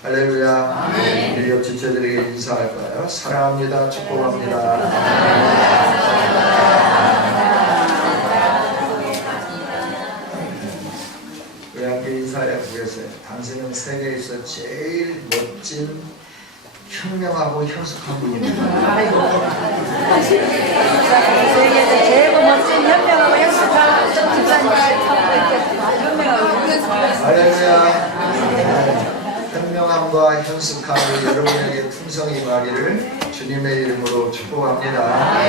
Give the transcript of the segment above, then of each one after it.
할렐루야. 우리 옆 지체들에게 인사할 거예요. 사랑합니다. 축복합니다. 우리 함께 인사해 보겠어요. 당신은 세계에서 제일 멋진 현명하고 현숙한 분입니다. 세계에서 제일 멋진 현명하고 현숙한 집사님 할렐루야. 현명함과 현숙함이 여러분에게 풍성히 임하기를 주님의 이름으로 축복합니다.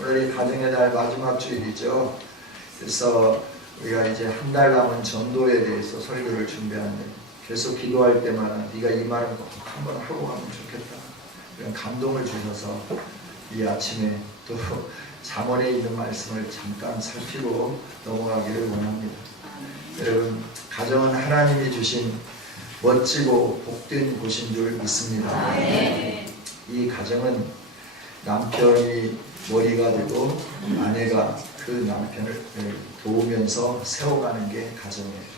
오늘이 가정의 달 마지막 주일이죠. 그래서 우리가 이제 한 달 남은 전도에 대해서 설교를 준비하는데 계속 기도할 때마다 네가 이 말은 꼭 한번 하고 가면 좋겠다. 이런 감동을 주셔서 이 아침에 또 잠언에 있는 말씀을 잠깐 살피고 넘어가기를 원합니다. 여러분, 가정은 하나님이 주신 멋지고 복된 곳인 줄 믿습니다. 이 가정은 남편이 머리가 되고 아내가 그 남편을 도우면서 세워가는 게 가정이에요.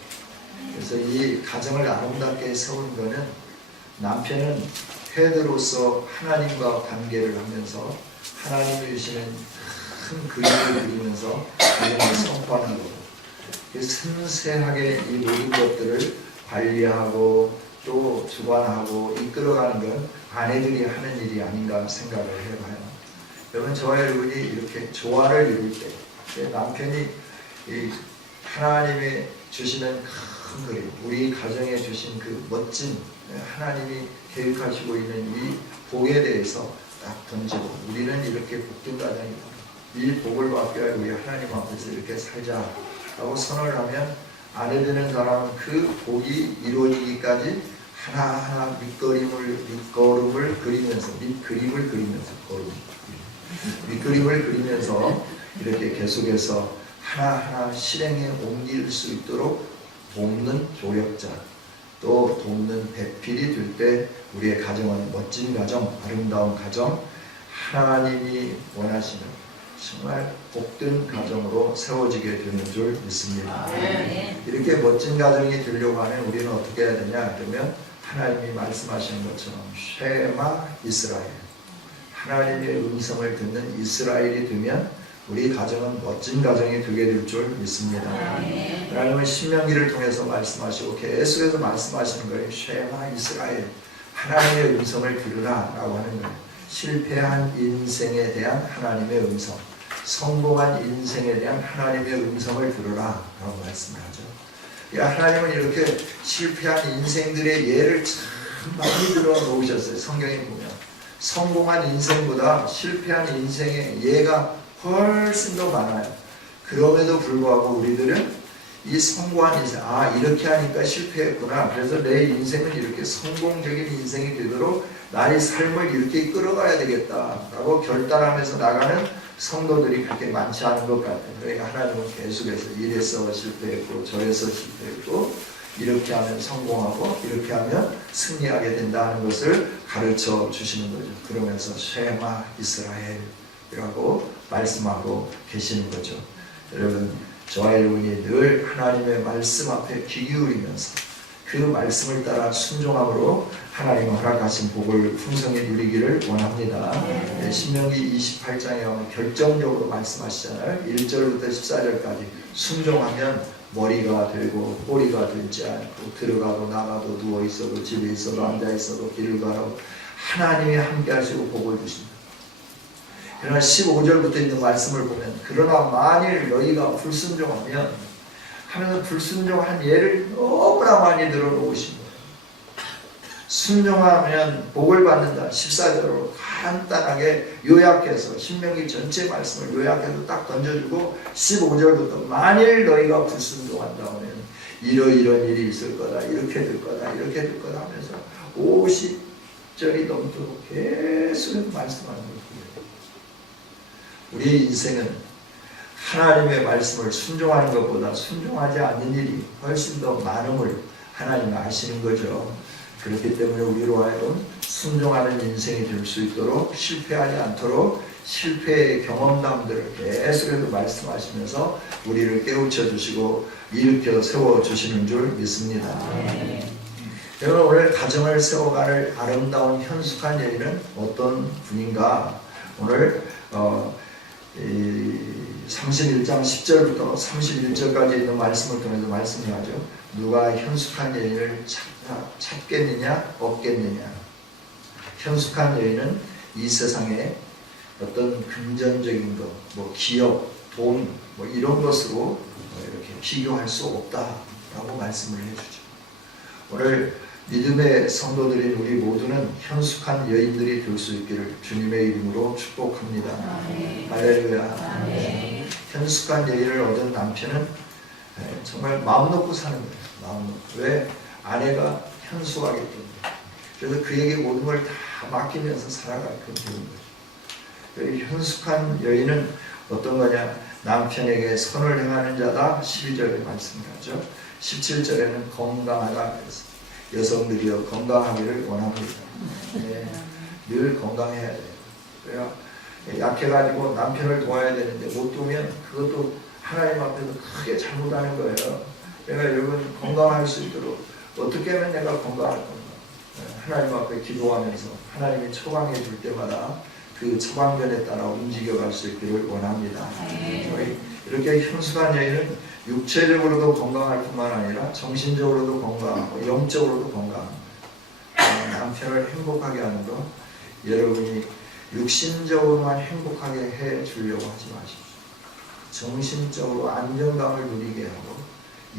그래서 이 가정을 아름답게 세우는 것은 남편은 헤드로서 하나님과 관계를 하면서 하나님이 주시는 큰 그림을 그리면서 가정을 선포하는 거고, 섬세하게 이 모든 것들을 관리하고 또 주관하고 이끌어가는 건 아내들이 하는 일이 아닌가 생각을 해봐요. 여러분, 저와 여러분이 이렇게 조화를 이룰 때 남편이 이 하나님이 주시는 큰 그림, 우리 가정에 주신 그 멋진 하나님이 계획하시고 있는 이 복에 대해서 딱 던지고 우리는 이렇게 복된 가정이다, 이 복을 받기 위해 우리 하나님 앞에서 이렇게 살자라고 선언을 하면 아내 되는 사람은 그 복이 이루어지기까지 하나하나 밑거름을 그리면서 밑그림을 그리면서 이렇게 계속해서 하나하나 실행에 옮길 수 있도록 돕는 조력자, 또 돕는 배필이 될 때 우리의 가정은 멋진 가정, 아름다운 가정, 하나님이 원하시는 정말 복된 가정으로 세워지게 되는 줄 믿습니다. 이렇게 멋진 가정이 되려고 하면 우리는 어떻게 해야 되냐? 그러면 하나님이 말씀하시는 것처럼 쉐마 이스라엘, 하나님의 음성을 듣는 이스라엘이 되면 우리 가정은 멋진 가정이 되게 될 줄 믿습니다. 하나님은 신명기를 통해서 말씀하시고 계속해서 말씀하시는 거예요. 쉐마 이스라엘, 하나님의 음성을 들으라 라고 하는 거예요. 실패한 인생에 대한 하나님의 음성, 성공한 인생에 대한 하나님의 음성을 들으라 라고 말씀을 하죠. 하나님은 이렇게 실패한 인생들의 예를 참 많이 들어 놓으셨어요. 성경에 보면 성공한 인생보다 실패한 인생의 예가 훨씬 더 많아요. 그럼에도 불구하고 우리들은 이 성공한 인생, 이렇게 하니까 실패했구나, 그래서 내 인생은 이렇게 성공적인 인생이 되도록 나의 삶을 이렇게 끌어가야 되겠다라고 결단하면서 나가는 성도들이 그렇게 많지 않은 것 같아요. 그러니까 하나님은 계속해서 이래서 실패했고 저래서 실패했고 이렇게 하면 성공하고 이렇게 하면 승리하게 된다는 것을 가르쳐 주시는 거죠. 그러면서 쉐마 이스라엘이라고 말씀하고 계시는 거죠. 여러분, 저와 여러분이 늘 하나님의 말씀 앞에 귀 기울이면서 그 말씀을 따라 순종함으로 하나님 허락하신 복을 풍성히 누리기를 원합니다. 신명기 28장에 오면 결정적으로 말씀하시잖아요. 1절부터 14절까지 순종하면 머리가 되고 꼬리가 되지 않고 들어가도 나가도 누워있어도 집에 있어도 앉아있어도 길을 가도 하나님이 함께 하시고 복을 주십니다. 그러나 15절부터 있는 말씀을 보면 그러나 만일 너희가 불순종하면 하면서 불순종한 예를 너무나 많이 들어놓으신 거예요. 순종하면 복을 받는다. 14절로 간단하게 요약해서 신명기 전체 말씀을 요약해서 딱 던져주고 15절부터 만일 너희가 불순종한다 하면 이러이런 일이 있을 거다, 이렇게 될 거다, 이렇게 될 거다 하면서 50절이 넘도록 계속 말씀하는 거예요. 우리의 인생은 하나님의 말씀을 순종하는 것보다 순종하지 않는 일이 훨씬 더 많음을 하나님이 아시는 거죠. 그렇기 때문에 우리로 하여금 순종하는 인생이 될 수 있도록, 실패하지 않도록 실패의 경험담들을 계속해서 말씀하시면서 우리를 깨우쳐 주시고 일으켜 세워 주시는 줄 믿습니다. 여러분, 오늘 가정을 세워갈 아름다운 현숙한 여인은 어떤 분인가? 오늘 31장 10절부터 31절까지 있는 말씀을 통해서 말씀하죠. 누가 현숙한 여인을 찾겠느냐 없겠느냐. 현숙한 여인은 이 세상에 어떤 금전적인 것, 뭐 기업, 돈, 뭐 이런 것으로 이렇게 비교할 수 없다라고 말씀을 해주죠. 오늘 믿음의 성도들인 우리 모두는 현숙한 여인들이 될 수 있기를 주님의 이름으로 축복합니다. 할렐루야. 현숙한 여인을 얻은 남편은 정말 마음 놓고 사는 거예요. 마음 놓고. 왜? 아내가 현숙하기 때문에. 그래서 그에게 모든 걸 다 맡기면서 살아가게끔 되는 거죠. 현숙한 여인은 어떤 거냐? 남편에게 선을 행하는 자다. 12절에 말씀하죠. 17절에는 건강하다. 그래서 여성들이여 건강하기를 원합니다. 네, 늘 건강해야 돼요. 그래야 약해가지고 남편을 도와야 되는데 못 도우면 그것도 하나님 앞에서 크게 잘못하는 거예요. 그러니까 여러분 건강할 수 있도록 어떻게 하면 내가 건강할 건가? 하나님 앞에 기도하면서 하나님이 처방해 줄 때마다 그 처방전에 따라 움직여갈 수 있기를 원합니다. 저희 이렇게 현숙한 여인은 육체적으로도 건강할 뿐만 아니라 정신적으로도 건강하고 영적으로도 건강합니다. 남편을 행복하게 하는 것, 여러분이 육신적으로만 행복하게 해 주려고 하지 마십시오. 정신적으로 안정감을 누리게 하고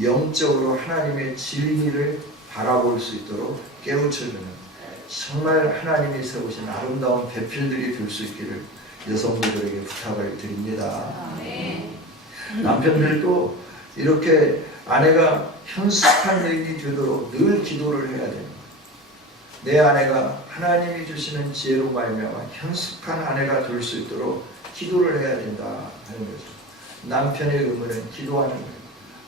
영적으로 하나님의 진리를 바라볼 수 있도록 깨우쳐주는 정말 하나님이 세우신 아름다운 배필들이 될 수 있기를 여성들에게 부탁을 드립니다. 남편들도 이렇게 아내가 현숙한 여인이 되도록 늘 기도를 해야 됩니다. 내 아내가 하나님이 주시는 지혜로 말미암아 현숙한 아내가 될 수 있도록 기도를 해야 된다 하는 거죠. 남편의 의무는 기도하는 거예요.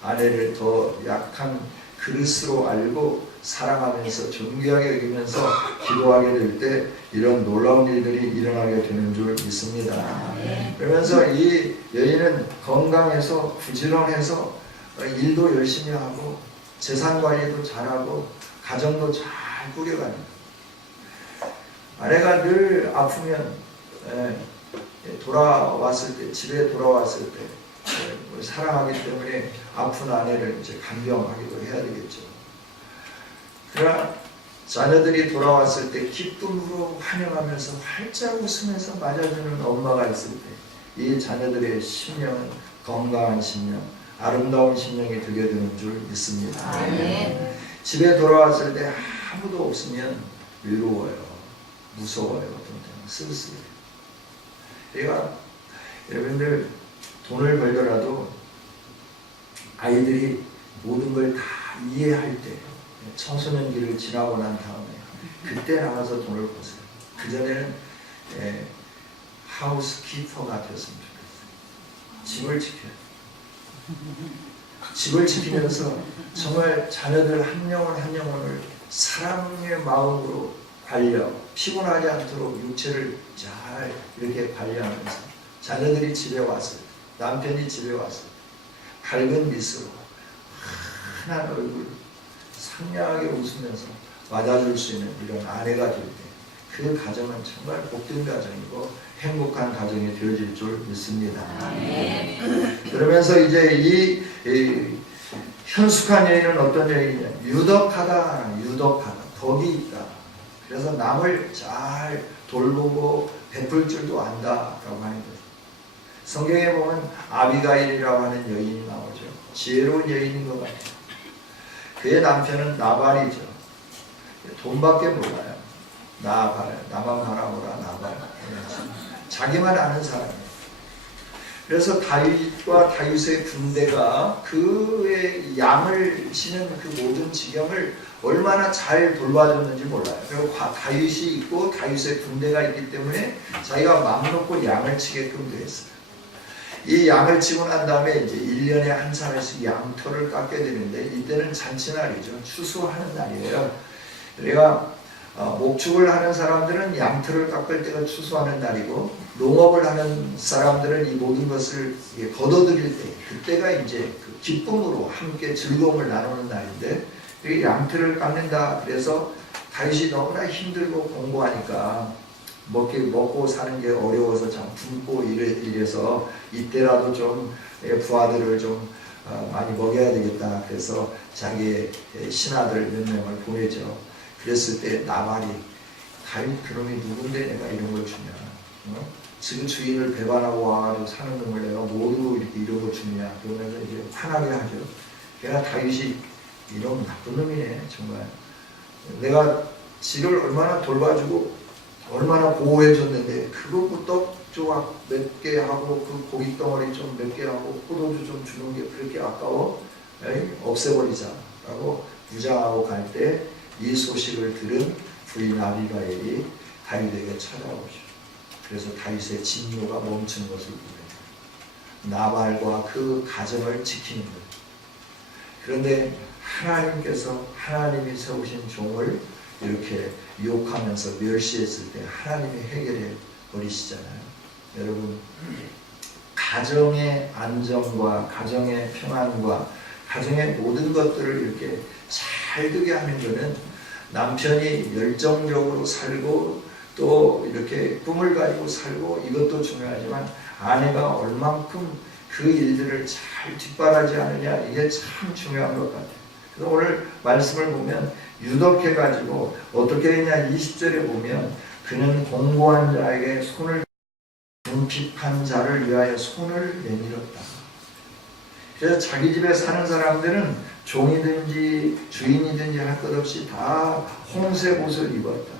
아내를 더 약한 그릇으로 알고 사랑하면서 존귀하게 여기면서 기도하게 될 때 이런 놀라운 일들이 일어나게 되는 줄 믿습니다. 그러면서 이 여인은 건강해서 부지런해서 일도 열심히 하고 재산 관리도 잘하고 가정도 잘 꾸려갑니다. 아내가 늘 아프면 돌아왔을 때, 집에 돌아왔을 때 사랑하기 때문에 아픈 아내를 이제 간병하기도 해야 되겠죠. 그러나 자녀들이 돌아왔을 때 기쁨으로 환영하면서 활짝 웃으면서 맞아주는 엄마가 있을 때 이 자녀들의 심령은 건강한 심령, 아름다운 심령이 되게 되는 줄 믿습니다. 집에 돌아왔을 때 아무도 없으면 외로워요, 무서워요, 어떤 때는 쓸쓸해요. 그러니까 여러분들 돈을 벌더라도 아이들이 모든 걸 다 이해할 때 청소년기를 지나고 난 다음에 그때 나가서 돈을 버세요. 그전에는 하우스키퍼가 되었으면 좋겠어요. 집을 지켜요. 집을 지키면서 정말 자녀들 한 영혼 한 영혼을 사랑의 마음으로 관리하고 피곤하지 않도록 육체를 잘 이렇게 관리하면서 자녀들이 집에 왔을 때, 남편이 집에 왔을 때 밝은 미소로 환한 얼굴 상냥하게 웃으면서 맞아줄 수 있는 이런 아내가 될 때 그 가정은 정말 복된 가정이고 행복한 가정이 되어질 줄 믿습니다. 그러면서 이제 이 현숙한 여인은 어떤 여인이냐? 유덕하다, 덕이 있다. 그래서 남을 잘 돌보고 베풀 줄도 안다라고 하는 거죠. 성경에 보면 아비가일이라고 하는 여인이 나오죠. 지혜로운 여인인 것 같아요. 그의 남편은 나발이죠. 돈밖에 몰라요. 나발, 나만 바라보라, 나발. 자기만 아는 사람이에요. 그래서 다윗과 다윗의 군대가 그의 양을 치는 그 모든 지경을 얼마나 잘 돌봐줬는지 몰라요. 그리고 다윗이 있고 다윗의 군대가 있기 때문에 자기가 마음 놓고 양을 치게끔 되었어요. 이 양을 치고 난 다음에 이제 1년에 한 사람씩 양털을 깎게 되는데 이때는 잔치날이죠. 추수하는 날이에요. 그러니까 목축을 하는 사람들은 양털을 깎을 때가 추수하는 날이고 농업을 하는 사람들은 이 모든 것을 거둬들일 때 그때가 이제 그 기쁨으로 함께 즐거움을 나누는 날인데 이 양털을 깎는다. 그래서 다윗이 너무나 힘들고 공부하니까 먹고 사는 게 어려워서 참 굶고 이래서 이때라도 좀 부하들을 좀 많이 먹여야 되겠다. 그래서 자기의 신하들 몇 명을 보내죠. 그랬을 때 나발이 다윗 그놈이 누군데 내가 이런 걸 주냐? 지금 주인을 배반하고 와가지고 사는 놈을 내가 뭐로 이렇게 이런 걸 주냐? 그러면서 이제 화나게 하죠. 그러나 다윗이 이런 나쁜 놈이네 정말. 내가 지를 얼마나 돌봐주고 얼마나 보호해줬는데 그거 떡 조각 몇 개 하고 그 고기 덩어리 좀 몇 개 하고 포도주 좀 주는 게 그렇게 아까워? 에이, 없애버리자 라고 무장하고 갈 때 이 소식을 들은 부인 아비가일이 다윗에게 찾아오죠. 그래서 다윗의 진노가 멈춘 것을 보여요. 나발과 그 가정을 지키는 거예요. 그런데 하나님께서 하나님이 세우신 종을 이렇게 유혹하면서 멸시했을 때 하나님이 해결해 버리시잖아요. 여러분, 가정의 안정과 가정의 평안과 가정의 모든 것들을 이렇게 잘 되게 하는 것은 남편이 열정적으로 살고 또 이렇게 꿈을 가지고 살고 이것도 중요하지만 아내가 얼만큼 그 일들을 잘 뒷바라지 하느냐 이게 참 중요한 것 같아요. 그래서 오늘 말씀을 보면 유독해가지고 어떻게 했냐 20절에 보면 그는 공고한 자에게 손을 궁핍한 자를 위하여 손을 내밀었다. 그래서 자기 집에 사는 사람들은 종이든지 주인이든지 할 것 없이 다 홍색 옷을 입었다.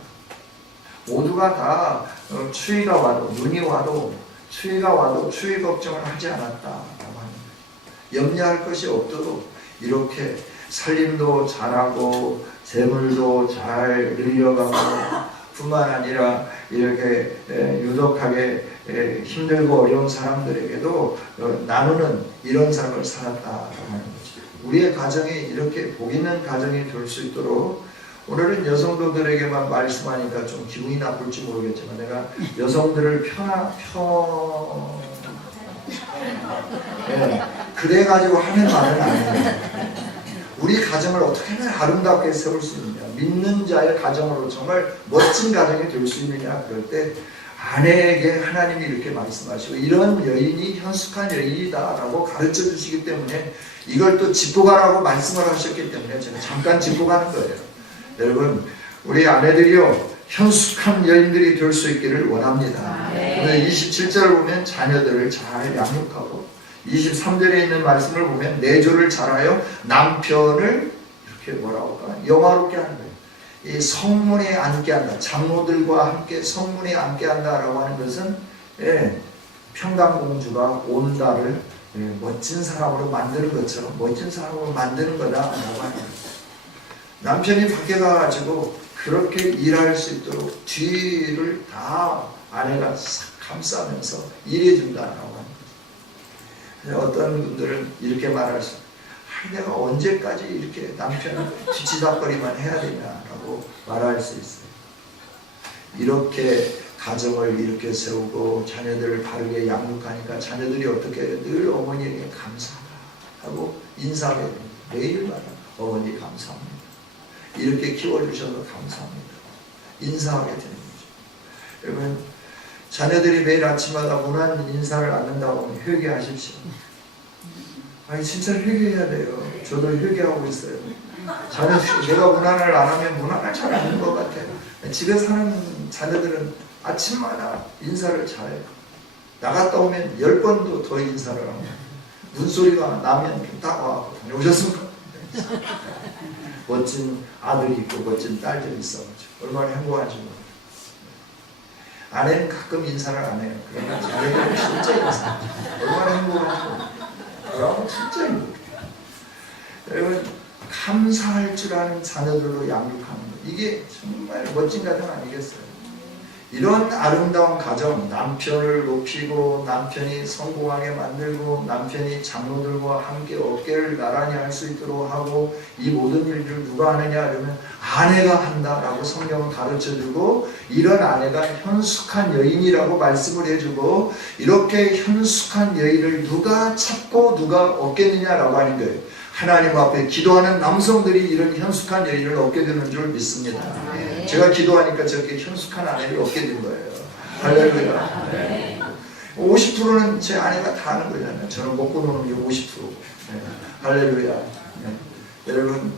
모두가 다 추위가 와도 눈이 와도 추위가 와도 추위 걱정을 하지 않았다라고 하는 거예요. 염려할 것이 없도록 이렇게 살림도 잘하고 재물도 잘 늘려가고 뿐만 아니라 이렇게 유독하게 힘들고 어려운 사람들에게도 나누는 이런 삶을 살았다라고 하는 거죠. 우리의 가정이 이렇게 복 있는 가정이 될 수 있도록 오늘은 여성들에게만 말씀하니까 좀 기분이 나쁠지 모르겠지만 내가 여성들을 그래가지고 하는 말은 아니에요. 우리 가정을 어떻게 하면 아름답게 세울 수 있느냐, 믿는 자의 가정으로 정말 멋진 가정이 될 수 있느냐, 그럴 때 아내에게 하나님이 이렇게 말씀하시고 이런 여인이 현숙한 여인이다라고 가르쳐 주시기 때문에 이걸 또 짚고 가라고 말씀을 하셨기 때문에 제가 잠깐 짚고 가는 거예요. 여러분, 우리 아내들이요 현숙한 여인들이 될 수 있기를 원합니다. 오늘 27절을 보면 자녀들을 잘 양육하고 23절에 있는 말씀을 보면 내조를 잘하여 남편을 이렇게 뭐라고 할까? 영화롭게 하는 거예요. 이 성문에 앉게 한다. 장로들과 함께 성문에 앉게 한다라고 하는 것은 평강공주가 온다를 멋진 사람으로 만드는 것처럼 멋진 사람으로 만드는 거다라고 하는 거예요. 남편이 밖에 가가지고 그렇게 일할 수 있도록 뒤를 다 아내가 싹 감싸면서 일해준다라고 하는 거예요. 어떤 분들은 이렇게 말할 수 있어요. 내가 언제까지 이렇게 남편을 뒤치다거리만 해야 되냐라고 말할 수 있어요. 이렇게 가정을 이렇게 세우고 자녀들을 바르게 양육하니까 자녀들이 어떻게 늘 어머니에게 감사하다 하고 인사하게 됩니다. 매일마다 어머니 감사합니다. 이렇게 키워주셔서 감사합니다. 인사하게 되는 거죠. 여러분, 자녀들이 매일 아침마다 무난 인사를 않는다고 하면 회개하십시오. 아니 진짜 회개해야 돼요. 저도 회개하고 있어요. 내가 문안을 안 하면 문안을 잘 안 하는 것 같아요. 집에 사는 자녀들은 아침마다 인사를 잘해요. 나갔다 오면 10번도 더 인사를 합니다. 눈소리가 나면 딱 와서 다녀오셨습니까? 멋진 아들이 있고 멋진 딸들이 있어가지고 얼마나 행복한지 모르겠어요. 아내는 가끔 인사를 안 해요. 그러나 자녀들은 진짜 인사해요. 얼마나 행복한지 모르겠어요. 그러면 진짜 행복해요. 여러분, 감사할 줄 아는 자녀들로 양육하는 것, 이게 정말 멋진 가정 아니겠어요? 이런 아름다운 가정, 남편을 높이고 남편이 성공하게 만들고 남편이 장로들과 함께 어깨를 나란히 할 수 있도록 하고 이 모든 일들을 누가 하느냐 그러면 아내가 한다라고 성경은 가르쳐주고 이런 아내가 현숙한 여인이라고 말씀을 해주고 이렇게 현숙한 여인을 누가 찾고 누가 얻겠느냐라고 하는 거예요. 하나님 앞에 기도하는 남성들이 이런 현숙한 여인을 얻게 되는 줄 믿습니다. 제가 기도하니까 저렇게 현숙한 아내를 얻게 된 거예요. 할렐루야. 50%는 제 아내가 다 하는 거잖아요. 저는 먹고 노는 게 50%. 할렐루야. 여러분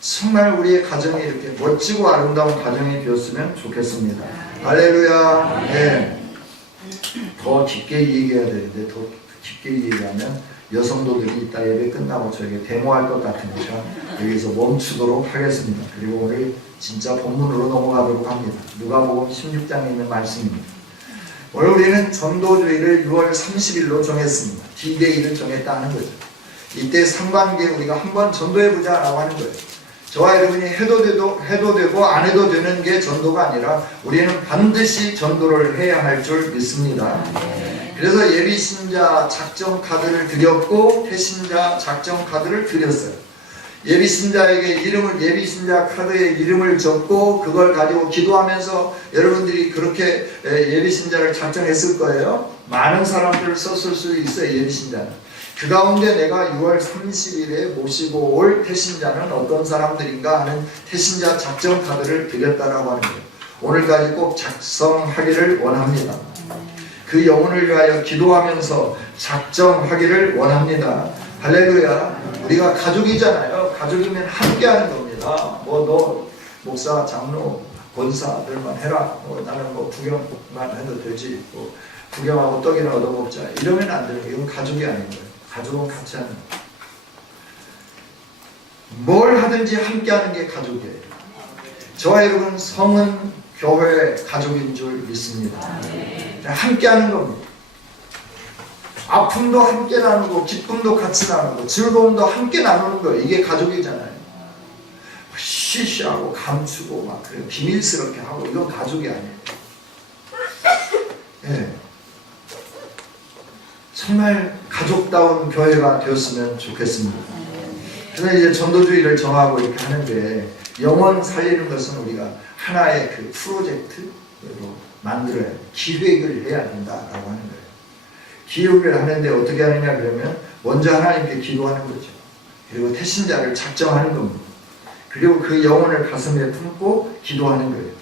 정말 우리의 가정이 이렇게 멋지고 아름다운 가정이 되었으면 좋겠습니다. 할렐루야. 더 깊게 얘기해야 되는데 더 깊게 얘기하면 여성도들이 이따 예배 끝나고 저에게 데모할 것 같으니까 여기서 멈추도록 하겠습니다. 그리고 오늘 진짜 본문으로 넘어가도록 합니다. 누가복음 16장에 있는 말씀입니다. 오늘 우리는 전도주의를 6월 30일로 정했습니다. D-Day를 정했다는 거죠. 이때 상반기에 우리가 한번 전도해보자 라고 하는 거예요. 저와 여러분이 해도 되고 안 해도 되는 게 전도가 아니라 우리는 반드시 전도를 해야 할 줄 믿습니다. 그래서 예비신자 작정 카드를 드렸고 태신자 작정 카드를 드렸어요. 예비신자에게 예비신자 카드에 이름을 적고 그걸 가지고 기도하면서 여러분들이 그렇게 예비신자를 작정했을 거예요. 많은 사람들을 썼을 수 있어요. 예비신자는. 그 가운데 내가 6월 30일에 모시고 올 태신자는 어떤 사람들인가 하는 태신자 작정 카드를 드렸다라고 하는 거예요. 오늘까지 꼭 작성하기를 원합니다. 그 영혼을 위하여 기도하면서 작정하기를 원합니다. 할렐루야. 우리가 가족이잖아요. 가족이면 함께하는 겁니다. 너 목사, 장로, 권사들만 해라. 나는 구경만 해도 되지. 구경하고 떡이나 얻어먹자. 이러면 안 되는 거예요. 이건 가족이 아닌 거예요. 가족은 같이 하는 거예요. 뭘 하든지 함께하는 게 가족이에요. 저와 여러분 성은 교회 가족인 줄 믿습니다. 함께하는 겁니다. 아픔도 함께 나누고 기쁨도 같이 나누고 즐거움도 함께 나누는 거예요. 이게 가족이잖아요. 쉬쉬하고 감추고 막 그래 비밀스럽게 하고 이건 가족이 아니에요. 정말 가족다운 교회가 되었으면 좋겠습니다. 그래서 이제 전도주의를 정하고 이렇게 하는데 영혼 살리는 것은 우리가 하나의 그 프로젝트로 만들어야 돼요. 기획을 해야 된다라고 하는 거예요. 기획을 하는데 어떻게 하느냐 그러면 먼저 하나님께 기도하는 거죠. 그리고 태신자를 작정하는 겁니다. 그리고 그 영혼을 가슴에 품고 기도하는 거예요.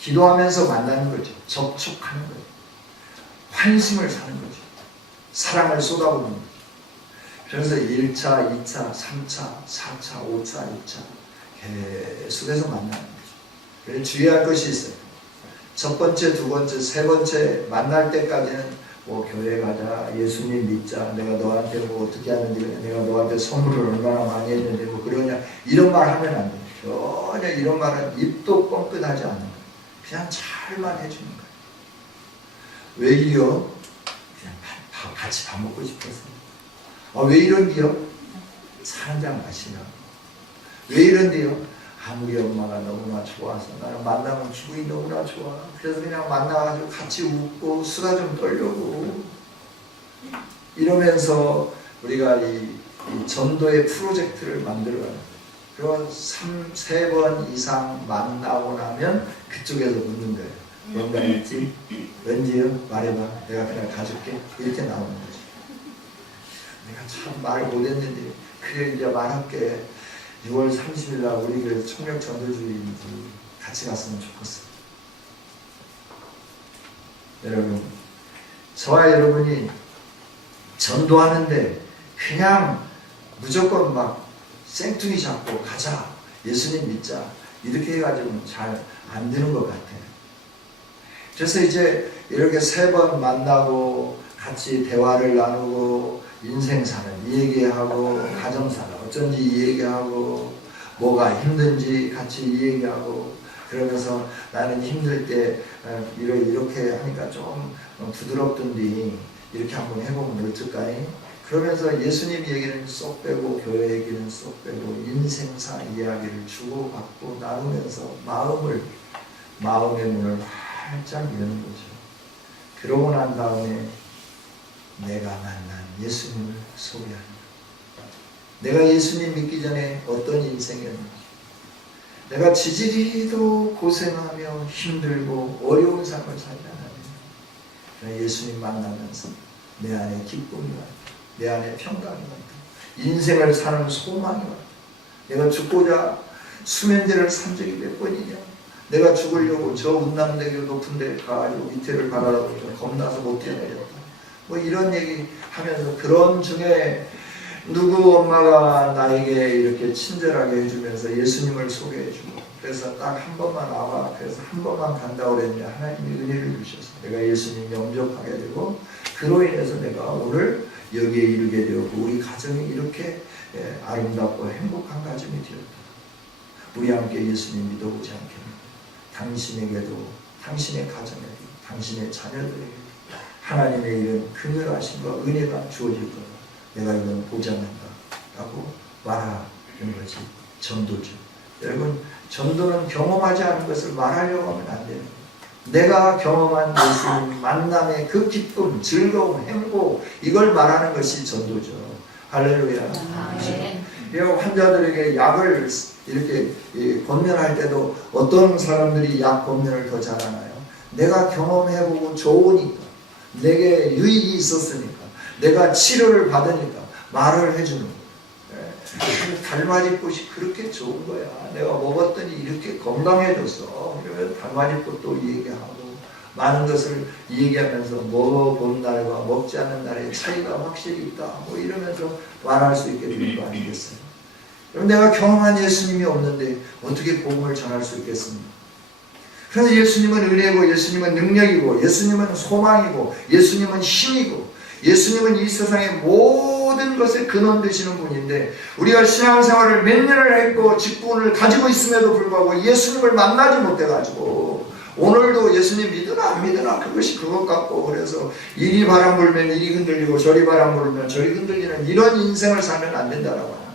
기도하면서 만나는 거죠. 접촉하는 거죠. 환심을 사는 거죠. 사랑을 쏟아부는 거죠. 그래서 1차, 2차, 3차, 4차, 5차, 6차 계속해서 만나는 거죠. 그래서 주의할 것이 있어요. 첫 번째, 두 번째, 세 번째 만날 때까지는 교회 가자, 예수님 믿자, 내가 너한테 어떻게 하는지, 내가 너한테 선물을 얼마나 많이 했는데 그러냐 이런 말 하면 안 돼요. 전혀 이런 말은 입도 뻥끗하지 않는 거예요. 그냥 잘만 해주는 거예요. 왜 이래요? 그냥 같이 밥 먹고 싶어서. 왜 이런데요? 차 한잔 마시려. 왜 이런데요? 아무리 엄마가 너무나 좋아서 나는 만나면 기분이 너무나 좋아. 그래서 그냥 만나가지고 같이 웃고 수다 좀 떨려고 이러면서 우리가 이 전도의 프로젝트를 만들어가는 거예요. 그리고 3번 이상 만나고 나면 그쪽에서 묻는 거예요. 뭔가 있지? 왠지요? 말해봐. 내가 그냥 가줄게. 이렇게 나오는 거죠. 내가 참 말 못했는데 그래 이제 말할게. 6월 30일 날 우리 교회 청력 전도주의인지 같이 갔으면 좋겠어요. 여러분, 저와 여러분이 전도하는데 그냥 무조건 막 생뚱이 잡고 가자, 예수님 믿자 이렇게 해가지고는 잘 안 되는 것 같아요. 그래서 이제 이렇게 3번 만나고 같이 대화를 나누고 인생사를 얘기하고 가정사를 어쩐지 얘기하고 뭐가 힘든지 같이 얘기하고 그러면서 나는 힘들 때 이렇게 하니까 좀 부드럽던데 이렇게 한번 해보면 어떨까요? 그러면서 예수님 얘기는 쏙 빼고 교회 얘기는 쏙 빼고 인생사 이야기를 주고받고 나누면서 마음의 문을 활짝 여는 거죠. 그러고 난 다음에 내가 만난 예수님을 소개하는 거예요. 내가 예수님 믿기 전에 어떤 인생이었는지, 내가 지지리도 고생하며 힘들고 어려운 삶을 살지 않았는데 예수님 만나면서 내 안에 기쁨이 왔다, 내 안에 평강이 왔다, 인생을 사는 소망이 왔다. 내가 죽고자 수면제를 산 적이 몇 번이냐. 내가 죽으려고 저 운남대교 높은 데 가가지고 밑에를 바라보니까 겁나서 못 뛰어내렸다. 뭐 이런 얘기 하면서 그런 중에 누구 엄마가 나에게 이렇게 친절하게 해주면서 예수님을 소개해주고 그래서 딱 한 번만 와봐. 그래서 한 번만 간다고 그랬는데 하나님이 은혜를 주셔서 내가 예수님 영접하게 되고 그로 인해서 내가 오늘 여기에 이르게 되었고 우리 가정이 이렇게 아름답고 행복한 가정이 되었다. 우리 함께 예수님 믿어보지 않겠나. 당신에게도 당신의 가정에도 당신의 자녀들에게도 하나님의 이런 긍휼하심과 은혜가 주어질 거다. 내가 이건 보장한다 라고 말하는 것이 전도죠. 여러분 전도는 경험하지 않은 것을 말하려고 하면 안 돼요. 내가 경험한 예수님 만남의 그 기쁨, 즐거움, 행복 이걸 말하는 것이 전도죠. 할렐루야. 환자들에게 약을 이렇게 권면할 때도 어떤 사람들이 약 권면을 더 잘하나요? 내가 경험해보고 좋으니까 내게 유익이 있었으니까 내가 치료를 받으니까 말을 해주는 거예요. 달맞이꽃이 그렇게 좋은 거야. 내가 먹었더니 이렇게 건강해졌어. 이러면 달맞이꽃도 얘기하고 많은 것을 얘기하면서 먹어본 날과 먹지 않은 날의 차이가 확실히 있다. 뭐 이러면서 말할 수 있게 되는 거 아니겠어요? 그럼 내가 경험한 예수님이 없는데 어떻게 복음을 전할 수 있겠습니까? 그래서 예수님은 은혜고 예수님은 능력이고 예수님은 소망이고 예수님은 힘이고 예수님은 이 세상의 모든 것의 근원 되시는 분인데 우리가 신앙생활을 몇 년을 했고 직분을 가지고 있음에도 불구하고 예수님을 만나지 못해가지고 오늘도 예수님 믿으나 안 믿으나 그것이 그것 같고 그래서 이리 바람 불면 이리 흔들리고 저리 바람 불면 저리 흔들리는 이런 인생을 살면 안 된다라고 합니다.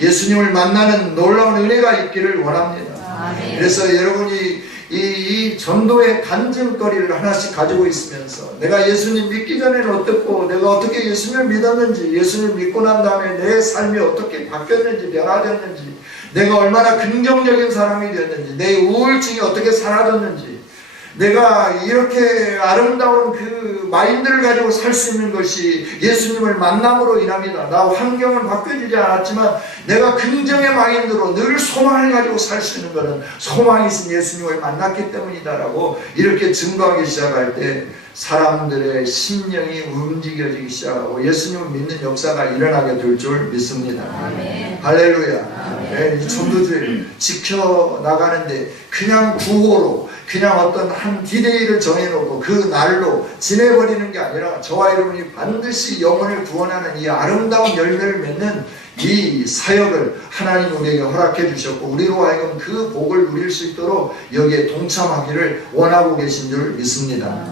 예수님을 만나는 놀라운 은혜가 있기를 원합니다. 아멘. 그래서 여러분이 이 전도의 간증거리를 하나씩 가지고 있으면서 내가 예수님 믿기 전에는 어떻고 내가 어떻게 예수님을 믿었는지 예수님을 믿고 난 다음에 내 삶이 어떻게 바뀌었는지 변화되었는지 내가 얼마나 긍정적인 사람이 되었는지 내 우울증이 어떻게 사라졌는지 내가 이렇게 아름다운 그 마인드를 가지고 살 수 있는 것이 예수님을 만남으로 인합니다. 나 환경은 바뀌어지지 않았지만 내가 긍정의 마인드로 늘 소망을 가지고 살 수 있는 것은 소망이 있은 예수님을 만났기 때문이다라고 이렇게 증거하기 시작할 때 사람들의 심령이 움직여지기 시작하고 예수님을 믿는 역사가 일어나게 될 줄 믿습니다. 아멘. 할렐루야. 네, 이 전도주의를 지켜나가는데 그냥 구호로 그냥 어떤 한 디데이를 정해놓고 그 날로 지내버리는 게 아니라 저와 여러분이 반드시 영혼을 구원하는 이 아름다운 열매를 맺는 이 사역을 하나님 우리에게 허락해 주셨고 우리로 하여금 그 복을 누릴 수 있도록 여기에 동참하기를 원하고 계신 줄 믿습니다.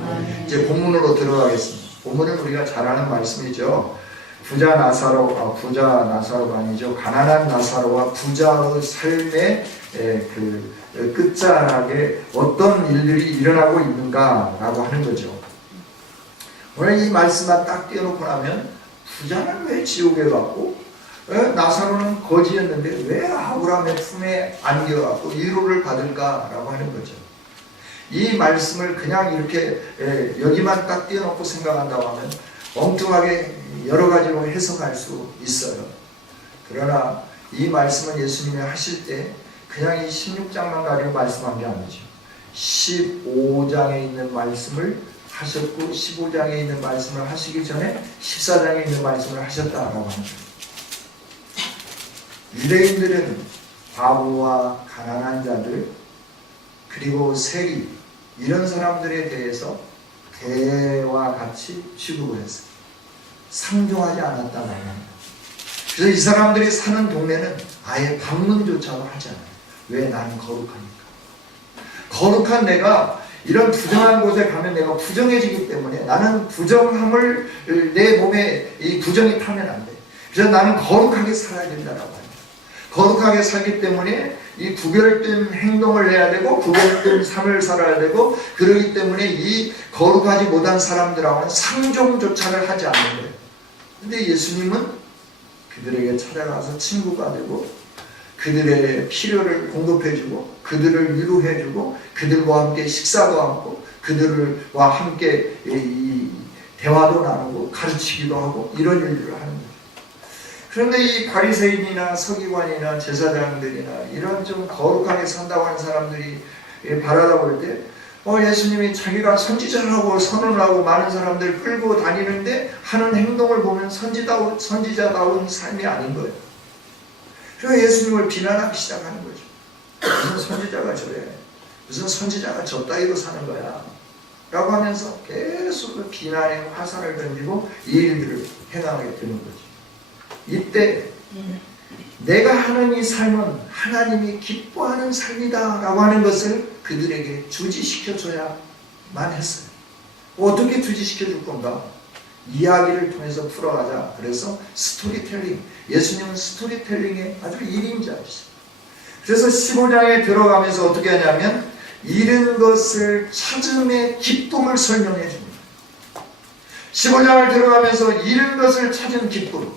이제 본문으로 들어가겠습니다. 본문은 우리가 잘 아는 말씀이죠. 부자 나사로가 아니죠. 가난한 나사로와 부자의 삶의 그 끝자락에 어떤 일들이 일어나고 있는가라고 하는 거죠. 오늘 이 말씀만 딱 띄워놓고 나면 부자는 왜 지옥에 갔고 나사로는 거지였는데 왜 아브라함의 품에 안겨갖고 위로를 받을까라고 하는 거죠. 이 말씀을 그냥 이렇게 여기만 딱 띄워놓고 생각한다고 하면 엉뚱하게 여러 가지로 해석할 수 있어요. 그러나 이 말씀은 예수님이 하실 때 그냥 이 16장만 가지고 말씀한 게 아니죠. 15장에 있는 말씀을 하셨고 15장에 있는 말씀을 하시기 전에 14장에 있는 말씀을 하셨다라고 합니다. 유대인들은 바보와 가난한 자들 그리고 세리 이런 사람들에 대해서 개와 같이 취급을 했어요. 상종하지 않았다는 말입니다. 그래서 이 사람들이 사는 동네는 아예 방문조차도 하지 않아요. 왜? 나는 거룩하니까. 거룩한 내가 이런 부정한 곳에 가면 내가 부정해지기 때문에 나는 부정함을 내 몸에 이 부정이 타면 안 돼. 그래서 나는 거룩하게 살아야 된다라고 합니다. 거룩하게 살기 때문에 이 구별된 행동을 해야 되고 구별된 삶을 살아야 되고 그러기 때문에 이 거룩하지 못한 사람들하고는 상종조차를 하지 않는 거예요. 근데 예수님은 그들에게 찾아가서 친구가 되고 그들의 필요를 공급해주고 그들을 위로해주고 그들과 함께 식사도 하고 그들과 함께 이 대화도 나누고 가르치기도 하고 이런 일들을 하는 거예요. 그런데 이 바리새인이나 서기관이나 제사장들이나 이런 좀 거룩하게 산다고 하는 사람들이 바라다 볼 때 예수님이 자기가 선지자라고 선언하고 많은 사람들 끌고 다니는데 하는 행동을 보면 선지자다운 삶이 아닌 거예요. 그래서 예수님을 비난하기 시작하는 거죠. 무슨 선지자가 저래? 무슨 선지자가 저 따위로 사는 거야? 라고 하면서 계속 그 비난의 화살을 던지고 이 일들을 행하게 되는 거죠. 이때 내가 하는 이 삶은 하나님이 기뻐하는 삶이다 라고 하는 것을 그들에게 주지시켜줘야만 했어요. 어떻게 주지시켜 줄 건가? 이야기를 통해서 풀어가자. 그래서 스토리텔링, 예수님은 스토리텔링의 아주 1인자이시죠. 그래서 15장에 들어가면서 어떻게 하냐면 잃은 것을 찾음의 기쁨을 설명해 줍니다. 15장을 들어가면서 잃은 것을 찾은 기쁨,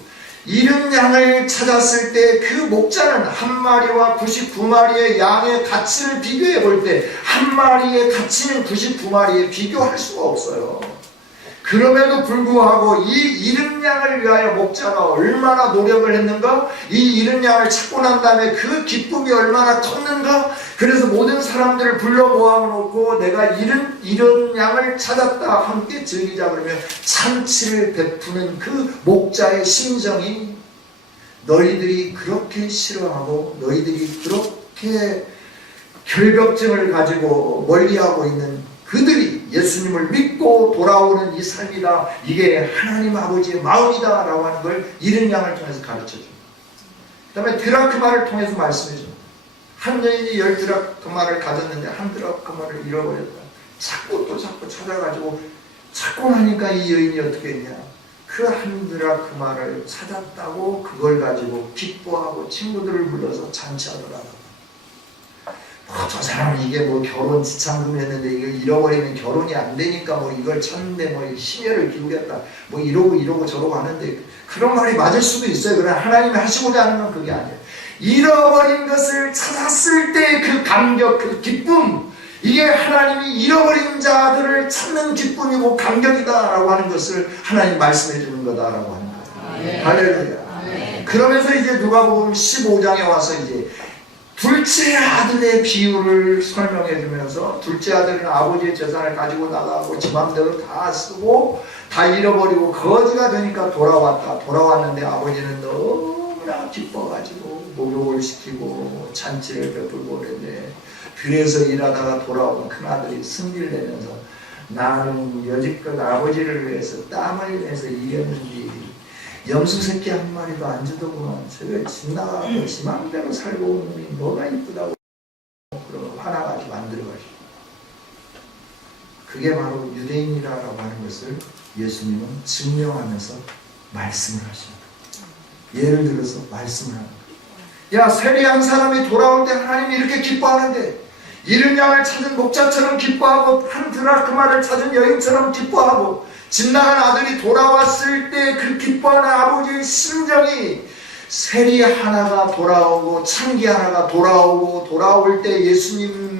잃은 양을 찾았을 때 그 목자는 한 마리와 99마리의 양의 가치를 비교해 볼 때 한 마리의 가치는 99마리에 비교할 수가 없어요. 그럼에도 불구하고 이 잃은 양을 위하여 목자가 얼마나 노력을 했는가, 이 잃은 양을 찾고 난 다음에 그 기쁨이 얼마나 컸는가. 그래서 모든 사람들을 불러 모아놓고 내가 잃은 양을 찾았다, 함께 즐기자 그러면 잔치를 베푸는 그 목자의 심정이, 너희들이 그렇게 싫어하고 너희들이 그렇게 결벽증을 가지고 멀리하고 있는 그들이 예수님을 믿고 돌아오는 이 삶이다, 이게 하나님 아버지의 마음이다 라고 하는 걸 잃은 양을 통해서 가르쳐줍니다. 그 다음에 드라크마를 통해서 말씀해줍니다. 한 여인이 10드라크마를 가졌는데 한 드라크마를 잃어버렸다. 자꾸 찾아가지고 찾고 나니까 이 여인이 어떻게 했냐, 그 한 드라크마를 찾았다고 그걸 가지고 기뻐하고 친구들을 불러서 잔치하더라고요. 저 사람은 이게 결혼 지참금 했는데 이걸 잃어버리면 결혼이 안 되니까 이걸 찾는데 심혈을 기울였다 이러고 저러고 하는데, 그런 말이 맞을 수도 있어요. 그러나 하나님이 하시고자 하는 건 그게 아니에요. 잃어버린 것을 찾았을 때 그 감격, 그 기쁨, 이게 하나님이 잃어버린 자들을 찾는 기쁨이고 감격이다라고 하는 것을 하나님 말씀해 주는 거다라고 하는 거예요. 할렐루야. 그러면서 이제 누가복음 15장에 와서 이제 둘째 아들의 비유를 설명해 주면서, 둘째 아들은 아버지의 재산을 가지고 나가고 지 맘대로 다 쓰고 다 잃어버리고 거지가 되니까 돌아왔는데 아버지는 너무나 기뻐가지고 목욕을 시키고 잔치를 베풀고 그랬는데, 그래서 일하다가 돌아온 큰아들이 승리를 내면서 나는 여지껏 아버지를 위해서 땀을 내서 일했는데 염소 새끼 한 마리도 안 주더구만. 저게 집 나가고 지 맘대로 살고 오는 놈이 뭐가 이쁘다고 그러면 화나가지고 안 들어가시고. 그게 바로 유대인이라고 하는 것을 예수님은 증명하면서 말씀을 하십니다. 예를 들어서 말씀을 합니다. 야, 세리한 사람이 돌아올 때 하나님이 이렇게 기뻐하는데, 잃은 양을 찾은 목자처럼 기뻐하고 한 드라크마를 찾은 여인처럼 기뻐하고 집 나간 아들이 돌아왔을 때 그 기뻐하는 아버지의 심정이, 세리 하나가 돌아오고 창기 하나가 돌아올 때 예수님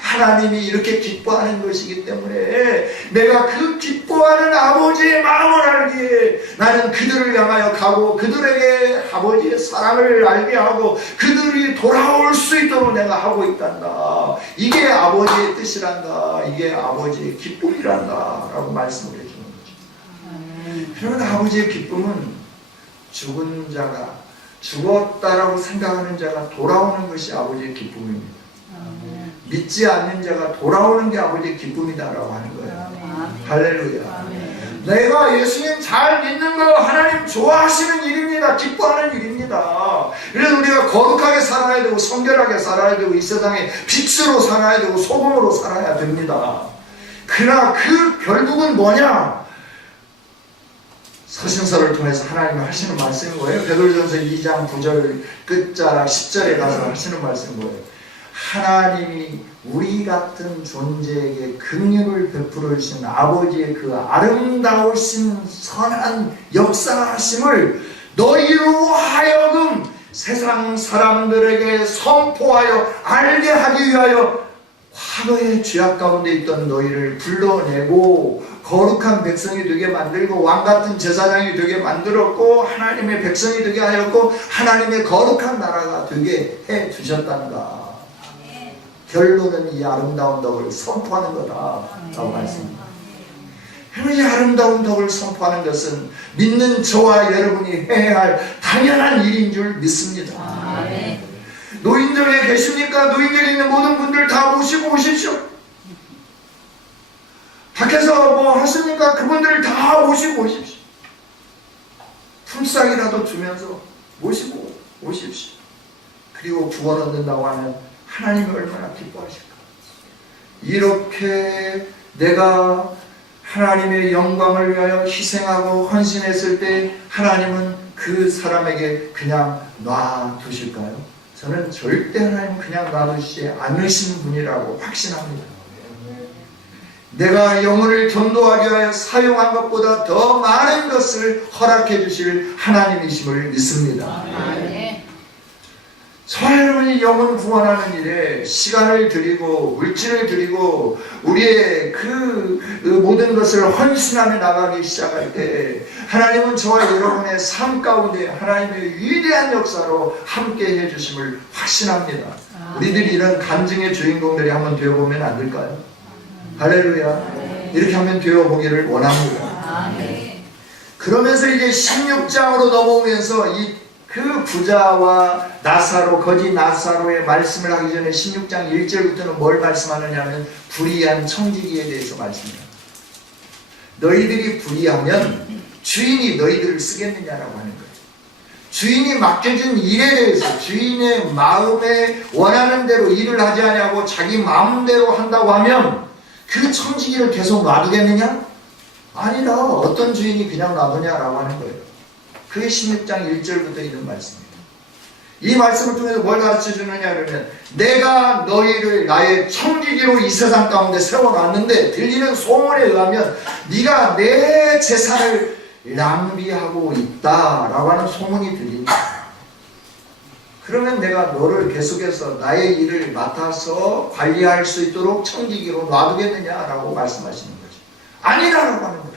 하나님이 이렇게 기뻐하는 것이기 때문에 내가 그 기뻐하는 아버지의 마음을 알기에 나는 그들을 향하여 가고 그들에게 아버지의 사랑을 알게 하고 그들이 돌아올 수 있도록 내가 하고 있단다. 이게 아버지의 뜻이란다. 이게 아버지의 기쁨이란다 라고 말씀을 해주는 거죠. 그러면 아버지의 기쁨은 죽은 자가, 죽었다라고 생각하는 자가 돌아오는 것이 아버지의 기쁨입니다. 믿지 않는 자가 돌아오는 게 아버지의 기쁨이다라고 하는 거예요. 할렐루야. 내가 예수님 잘 믿는 거 하나님 좋아하시는 일입니다. 기뻐하는 일입니다. 그래서 우리가 거룩하게 살아야 되고 성결하게 살아야 되고 이 세상에 빛으로 살아야 되고 소금으로 살아야 됩니다. 그러나 그 결국은 뭐냐? 서신서를 통해서 하나님이 하시는 말씀인 거예요. 베드로전서 2장 9절 끝자락 10절에 가서 하시는 말씀인 거예요. 하나님이 우리 같은 존재에게 긍휼을 베풀어 주신 아버지의 그 아름다우신 선한 역사하심을 너희로 하여금 세상 사람들에게 선포하여 알게 하기 위하여 과거의 죄악 가운데 있던 너희를 불러내고 거룩한 백성이 되게 만들고 왕같은 제사장이 되게 만들었고 하나님의 백성이 되게 하였고 하나님의 거룩한 나라가 되게 해주셨단다. 결론은 이 아름다운 덕을 선포하는 거다 라고 말씀합니다. 이 아름다운 덕을 선포하는 것은 믿는 저와 여러분이 해야 할 당연한 일인 줄 믿습니다. 노인정에 계십니까? 노인정에 있는 모든 분들 다 모시고 오십시오. 밖에서 뭐 하십니까? 그분들을 다 모시고 오십시오. 품삯이라도 주면서 모시고 오십시오. 그리고 구원 얻는다고 하면 하나님이 얼마나 기뻐하실까. 이렇게 내가 하나님의 영광을 위하여 희생하고 헌신했을 때 하나님은 그 사람에게 그냥 놔두실까요? 저는 절대 하나님은 그냥 놔두시지 않으시는 분이라고 확신합니다. 내가 영혼을 전도하기 위하여 사용한 것보다 더 많은 것을 허락해 주실 하나님이심을 믿습니다. 저와 여러분이 영혼 구원하는 일에 시간을 드리고 물질을 드리고 우리의 그 모든 것을 헌신하며 나가기 시작할 때 하나님은 저와 여러분의 삶 가운데 하나님의 위대한 역사로 함께 해주심을 확신합니다. 우리들이 이런 간증의 주인공들이 한번 되어보면 안 될까요? 할렐루야. 이렇게 하면 되어보기를 원합니다. 그러면서 이제 16장으로 넘어오면서 그 부자와 나사로, 거지 나사로의 말씀을 하기 전에 16장 1절부터는 뭘 말씀하느냐면 불의한 청지기에 대해서 말씀합니다. 너희들이 불의하면 주인이 너희들을 쓰겠느냐라고 하는 거예요. 주인이 맡겨준 일에 대해서 주인의 마음에 원하는 대로 일을 하지 않냐고 자기 마음대로 한다고 하면 그 청지기를 계속 놔두겠느냐? 아니다. 어떤 주인이 그냥 놔두냐라고 하는 거예요. 그게 16장 1절부터 있는 말씀입니다. 이 말씀을 통해서 뭘 가르쳐 주느냐 그러면 내가 너희를 나의 청지기로 이 세상 가운데 세워놨는데 들리는 소문에 의하면 네가 내 재산을 낭비하고 있다라고 하는 소문이 들린다. 그러면 내가 너를 계속해서 나의 일을 맡아서 관리할 수 있도록 청지기로 놔두겠느냐라고 말씀하시는 거죠. 아니라고 하는 거죠.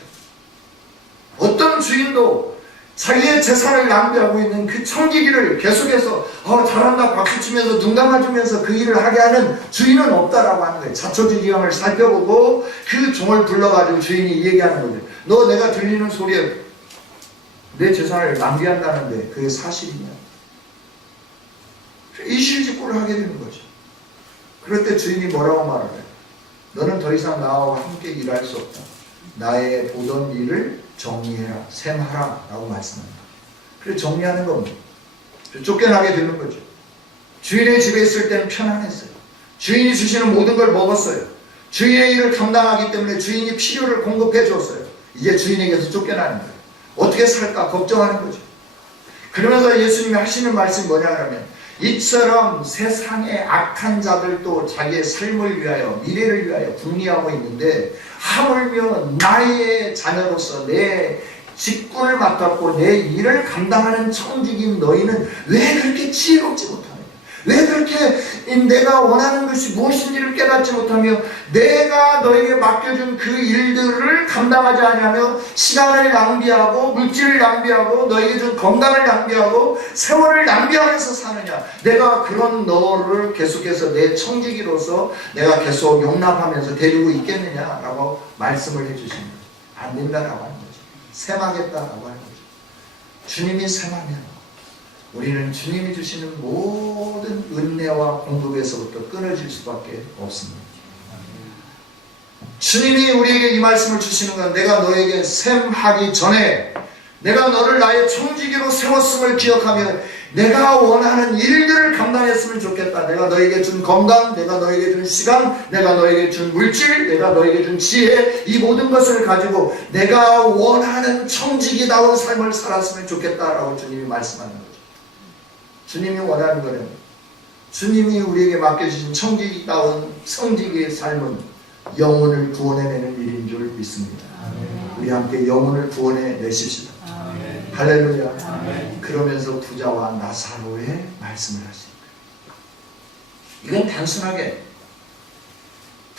어떤 주인도 자기의 재산을 낭비하고 있는 그 청지기를 계속해서 잘한다 박수치면서 눈 감아주면서 그 일을 하게 하는 주인은 없다라고 하는 거예요. 자초지경을 살펴보고 그 종을 불러가지고 주인이 얘기하는 거죠. 너 내가 들리는 소리에 내 재산을 낭비한다는데 그게 사실이냐? 이실직고를 하게 되는 거죠. 그럴 때 주인이 뭐라고 말을 해요? 너는 더 이상 나와 함께 일할 수 없다. 나의 보던 일을 정리해라, 셈하라 라고 말씀합니다. 그래서 정리하는 겁니다. 쫓겨나게 되는 거죠. 주인의 집에 있을 때는 편안했어요. 주인이 주시는 모든 걸 먹었어요. 주인의 일을 감당하기 때문에 주인이 필요를 공급해 줬어요. 이제 주인에게서 쫓겨나는 거예요. 어떻게 살까 걱정하는 거죠. 그러면서 예수님이 하시는 말씀이 뭐냐 하면 이처럼 세상의 악한 자들도 자기의 삶을 위하여 미래를 위하여 궁리하고 있는데 하물며 나의 자녀로서 내 직분을 맡았고 내 일을 감당하는 청지기인 너희는 왜 그렇게 지혜롭지 못하느냐? 왜 그렇게 내가 원하는 것이 무엇인지를 깨닫지 못하며 내가 너에게 맡겨준 그 일들을 감당하지 않으며 시간을 낭비하고 물질을 낭비하고 너에게 준 건강을 낭비하고 세월을 낭비하면서 사느냐? 내가 그런 너를 계속해서 내 청지기로서 내가 계속 용납하면서 데리고 있겠느냐라고 말씀을 해주십니다. 안 된다라고 하는 거죠. 셈하겠다라고 하는 거죠. 주님이 셈하면 우리는 주님이 주시는 모든 은혜와 공급에서부터 끊어질 수밖에 없습니다. 주님이 우리에게 이 말씀을 주시는 건 내가 너에게 셈하기 전에 내가 너를 나의 청지기로 세웠음을 기억하며 내가 원하는 일들을 감당했으면 좋겠다. 내가 너에게 준 건강, 내가 너에게 준 시간, 내가 너에게 준 물질, 내가 너에게 준 지혜, 이 모든 것을 가지고 내가 원하는 청지기다운 삶을 살았으면 좋겠다라고 주님이 말씀하는 거죠. 주님이 원하는 것은 주님이 우리에게 맡겨주신 청지기다운 성지기의 삶은 영혼을 구원해내는 일인 줄 믿습니다. 우리 함께 영혼을 구원해내십시다. 할렐루야. 그러면서 부자와 나사로의 말씀을 하십니다. 이건 단순하게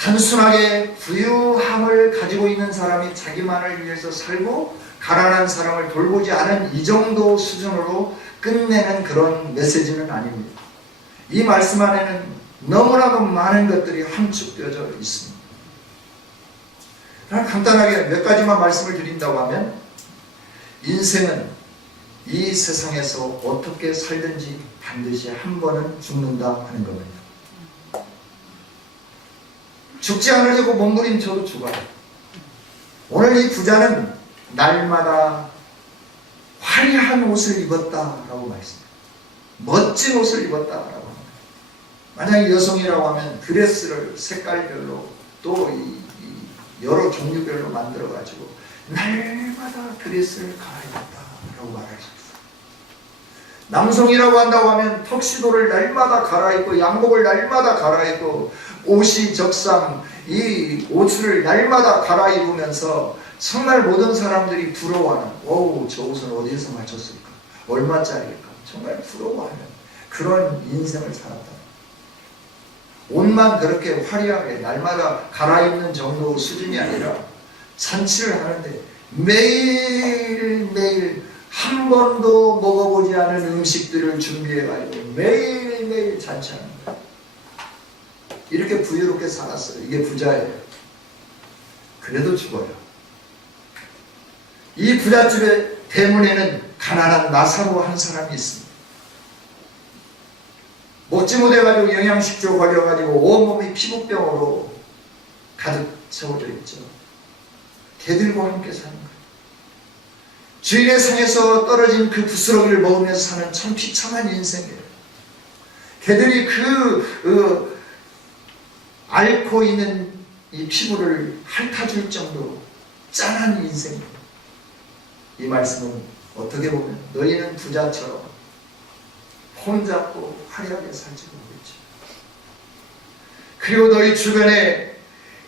단순하게 부유함을 가지고 있는 사람이 자기만을 위해서 살고 가난한 사람을 돌보지 않은 이 정도 수준으로 끝내는 그런 메시지는 아닙니다. 이 말씀 안에는 너무나도 많은 것들이 함축되어져 있습니다. 간단하게 몇 가지만 말씀을 드린다고 하면, 인생은 이 세상에서 어떻게 살든지 반드시 한 번은 죽는다 하는 겁니다. 죽지 않으려고 몸부림쳐도 죽어요. 오늘 이 부자는 날마다 화려한 옷을 입었다라고 말씀합니다. 멋진 옷을 입었다라고 합니다. 만약에 여성이라고 하면 드레스를 색깔별로 또 여러 종류별로 만들어가지고 날마다 드레스를 갈아입었다라고 말할 수 있어요. 남성이라고 한다고 하면 턱시도를 날마다 갈아입고 양복을 날마다 갈아입고 옷이 적상 이 옷을 날마다 갈아입으면서 정말 모든 사람들이 부러워하는, 오우 저 옷은 어디에서 맞췄을까? 얼마짜리일까? 정말 부러워하는 그런 인생을 살았다. 옷만 그렇게 화려하게 날마다 갈아입는 정도 수준이 아니라 잔치를 하는데 매일매일 한 번도 먹어보지 않은 음식들을 준비해가지고 매일매일 잔치하는 거예요. 이렇게 부유롭게 살았어요. 이게 부자예요. 그래도 죽어요. 이 부잣집의 대문에는 가난한 나사로 한 사람이 있습니다. 먹지 못해가지고 영양실조 걸려가지고 온몸이 피부병으로 가득 채워져 있죠. 개들과 함께 사는 거예요. 주인의 상에서 떨어진 그 부스러기를 먹으면서 사는 참 비참한 인생이에요. 개들이 앓고 있는 이 피부를 핥아줄 정도로 짠한 인생입니다. 이 말씀은 어떻게 보면 너희는 부자처럼 혼잡고 화려하게 살지 모르겠죠. 그리고 너희 주변에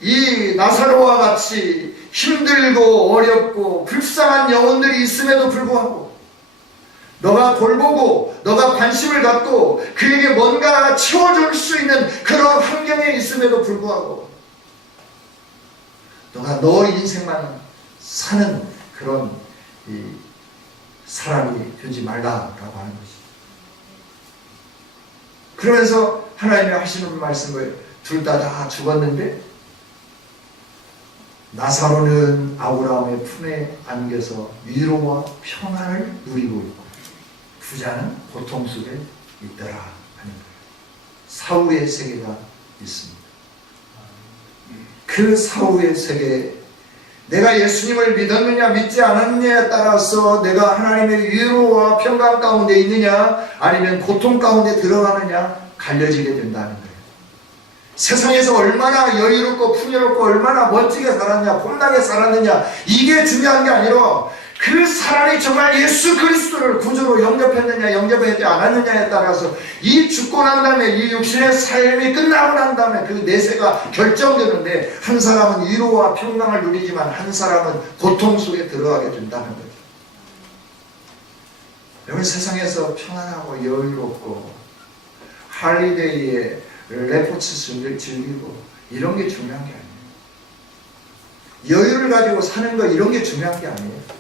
이 나사로와 같이 힘들고 어렵고 불쌍한 영혼들이 있음에도 불구하고 너가 돌보고 너가 관심을 갖고 그에게 뭔가 채워줄 수 있는 그런 환경에 있음에도 불구하고 너가 너 인생만 사는 그런 사람이 되지 말라라고 하는 것입니다. 그러면서 하나님이 하시는 말씀 거예요. 둘 다 죽었는데 나사로는 아브라함의 품에 안겨서 위로와 평안을 누리고 있고 부자는 고통 속에 있더라 하는 거예요. 사후의 세계가 있습니다. 그 사후의 세계에 내가 예수님을 믿었느냐 믿지 않았느냐에 따라서 내가 하나님의 위로와 평강 가운데 있느냐 아니면 고통 가운데 들어가느냐 갈려지게 된다는 거예요. 세상에서 얼마나 여유롭고 풍요롭고 얼마나 멋지게 살았냐 폼나게 살았느냐 이게 중요한 게 아니라 그 사람이 정말 예수 그리스도를 구주로 영접했느냐 영접하지 않았느냐에 따라서 이 죽고 난 다음에 이 육신의 삶이 끝나고 난 다음에 그 내세가 결정되는데 한 사람은 위로와 평강을 누리지만 한 사람은 고통 속에 들어가게 된다는 거죠. 여러분 세상에서 평안하고 여유롭고 할리데이에 레포츠 즐기고 이런 게 중요한 게 아니에요. 여유를 가지고 사는 거 이런 게 중요한 게 아니에요.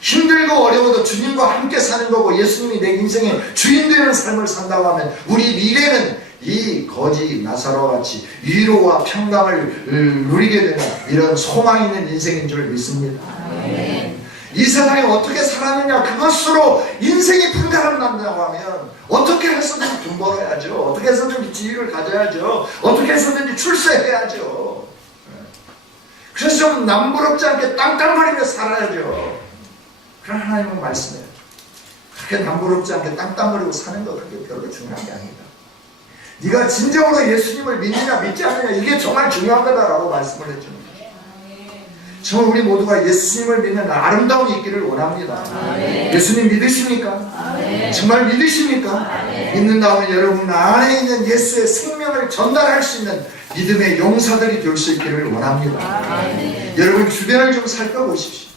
힘들고 어려워도 주님과 함께 사는 거고 예수님이 내 인생의 주인 되는 삶을 산다고 하면 우리 미래는 이 거지 나사로와 같이 위로와 평강을 누리게 되는 이런 소망 있는 인생인 줄 믿습니다. 이 세상에 어떻게 살았느냐 그것으로 인생이 불가능한다고 하면 어떻게 해서든지 돈 벌어야죠. 어떻게 해서든지 지위를 가져야죠. 어떻게 해서든지 출세해야죠. 그래서 좀 남부럽지 않게 땅땅거리며 살아야죠. 그런 하나님은 말씀해요. 그렇게 남부럽지 않게 땅땅거리고 사는 거 그게 별로 중요한 게 아니다. 네가 진정으로 예수님을 믿느냐 믿지 않느냐 이게 정말 중요한 거다라고 말씀을 해줍니다. 정말 우리 모두가 예수님을 믿는 아름다운 있기를 원합니다. 예수님 믿으십니까? 정말 믿으십니까? 믿는다면 여러분 안에 있는 예수의 생명을 전달할 수 있는 믿음의 용사들이 될 수 있기를 원합니다. 여러분 주변을 좀 살펴보십시오.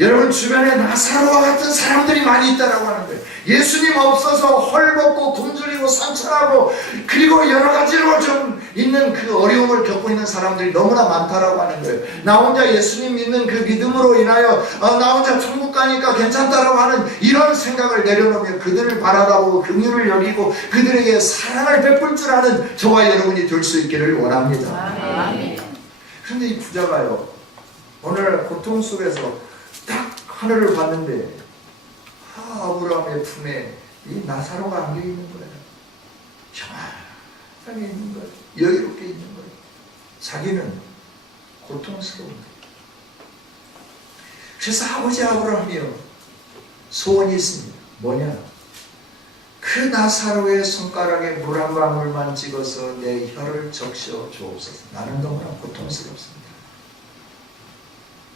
여러분 주변에 나사로와 같은 사람들이 많이 있다라고 하는 거예요. 예수님 없어서 헐벗고 굶주리고 상처나고 그리고 여러 가지로 좀 있는 그 어려움을 겪고 있는 사람들이 너무나 많다라고 하는 거예요. 나 혼자 예수님 믿는 그 믿음으로 인하여 나 혼자 천국 가니까 괜찮다라고 하는 이런 생각을 내려놓으며 그들을 바라다보고 긍휼을 여기고 그들에게 사랑을 베풀 줄 아는 저와 여러분이 될 수 있기를 원합니다. 그런데 이 부자가요, 오늘 고통 속에서 딱 하늘을 봤는데 아브라함의 품에 이 나사로가 안겨 있는 거예요. 평안하게 있는 거예요. 여유롭게 있는 거예요. 자기는 고통스러운 거예요. 그래서 아버지 아브라함이요, 소원이 있습니다. 뭐냐? 그 나사로의 손가락에 물 한 방울만 찍어서 내 혀를 적셔 주옵소서. 나는 너무나 고통스럽습니다.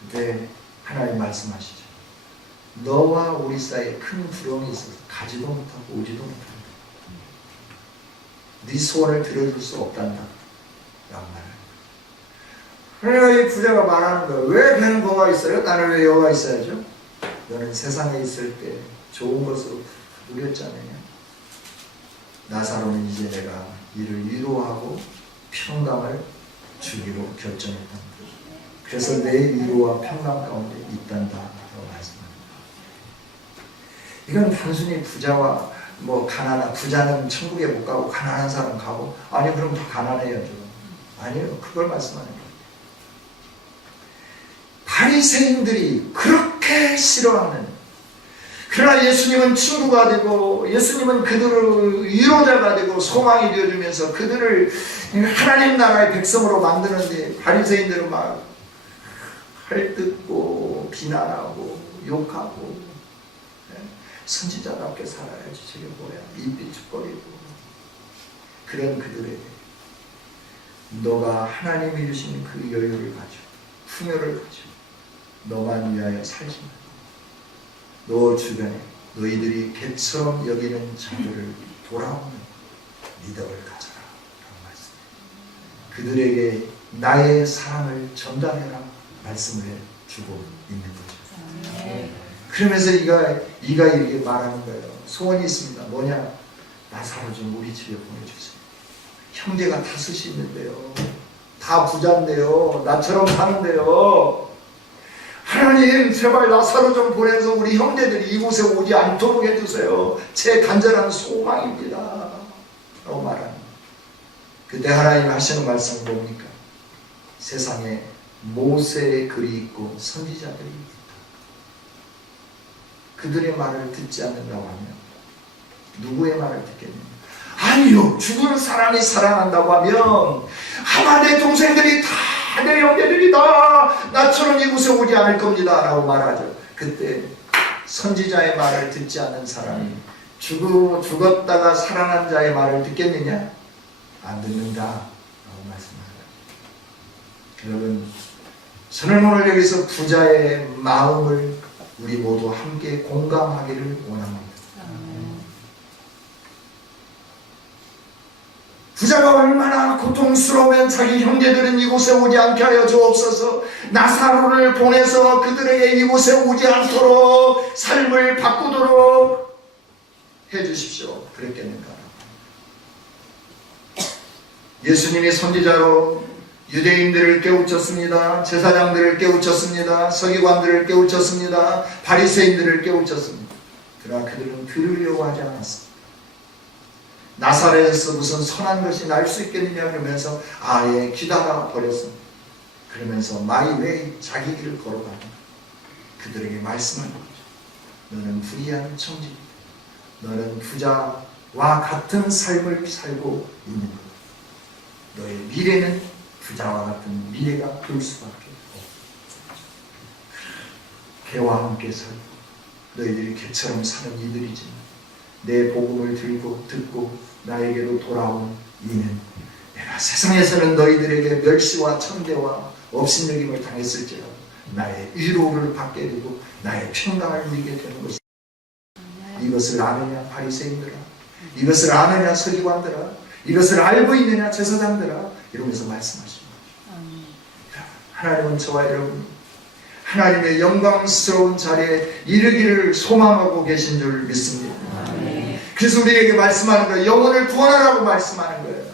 근데 하나님 말씀하시죠. 너와 우리 사이에 큰 부러움이 있어서 가지도 못하고 오지도 못한다. 네 소원을 들어줄 수 없단다. 라고 말해요. 그러니까 이 부자가 말하는 거예요. 왜 걔는 거가 있어요? 나는 왜 여가 있어야죠? 너는 세상에 있을 때 좋은 것으로 누렸잖아요. 나사로는 이제 내가 이를 위로하고 평강을 주기로 결정했다. 그래서 내 위로와 평강 가운데 있단다 라고 말씀합니다. 이건 단순히 부자와 가난한, 부자는 천국에 못 가고 가난한 사람 가고, 아니 그럼 더 가난해야죠. 아니요, 그걸 말씀하는 거예요. 바리새인들이 그렇게 싫어하는, 그러나 예수님은 친구가 되고 예수님은 그들을 위로자가 되고 소망이 되어주면서 그들을 하나님 나라의 백성으로 만드는데 바리새인들은 막 헐뜯고 비난하고 욕하고, 선지자답게 살아야지 저게 뭐야, 입비축거리고. 그런 그들에게 너가 하나님이 주신 그 여유를 가지고 풍요를 가지고 너만 위하여 살지 말고 너 주변에 너희들이 개처럼 여기는 자들을 돌아오는 믿음을 가져라 라고 말씀해요. 그들에게 나의 사랑을 전달해라 말씀을 해주고 있는 거죠. 그러면서 이가 이렇게 말하는 거예요. 소원이 있습니다. 뭐냐? 나사로 좀 우리 집에 보내주세요. 형제가 다섯이 있는데요, 다 부자인데요, 나처럼 사는데요, 하나님 제발 나사로 좀 보내서 우리 형제들이 이곳에 오지 않도록 해주세요. 제 간절한 소망입니다 라고 말합니다. 그때 하나님 하시는 말씀은 뭡니까? 세상에 모세의 글이 있고 선지자들이 있다. 그들의 말을 듣지 않는다고 하면 누구의 말을 듣겠느냐? 아니요, 죽은 사람이 사랑한다고 하면 아마 내 동생들이 다 내 형제들이 다 나처럼 이곳에 오지 않을 겁니다 라고 말하죠. 그때 선지자의 말을 듣지 않는 사람이 죽었다가 살아난 자의 말을 듣겠느냐? 안 듣는다 라고 말씀합니다. 여러분, 저는 오늘 여기서 부자의 마음을 우리 모두 함께 공감하기를 원합니다. 부자가 얼마나 고통스러우면 자기 형제들은 이곳에 오지 않게 하여 주옵소서, 나사로를 보내서 그들에게 이곳에 오지 않도록 삶을 바꾸도록 해주십시오. 그랬겠는가? 예수님이 선지자로 유대인들을 깨우쳤습니다. 제사장들을 깨우쳤습니다. 서기관들을 깨우쳤습니다. 바리새인들을 깨우쳤습니다. 그러나 그들은 들으려고 하지 않았습니다. 나사렛에서 무슨 선한 것이 날 수 있겠느냐 그러면서 아예 기다려 버렸습니다. 그러면서 마이웨이 자기 길을 걸어가는 그들에게 말씀하는 거죠. 너는 불의한 청지기다. 너는 부자와 같은 삶을 살고 있는 거다. 너의 미래는 부자와 같은 미래가 될 수밖에 없다. 개와 함께 살고 너희들이 개처럼 사는 이들이지만 내 복음을 듣고 나에게로 돌아온 이는 내가 세상에서는 너희들에게 멸시와 천대와 업신여김을 당했을지라도 나의 위로를 받게 되고 나의 평강을 누리게 되는 것이다. 이것을 아느냐 바리새인들아, 이것을 아느냐 서기관들아, 이것을 알고 있느냐 제사장들아, 이러면서 말씀하십니다. 하나님은 저와 여러분 하나님의 영광스러운 자리에 이르기를 소망하고 계신 줄 믿습니다. 그래서 우리에게 말씀하는 거예요. 영혼을 구원하라고 말씀하는 거예요.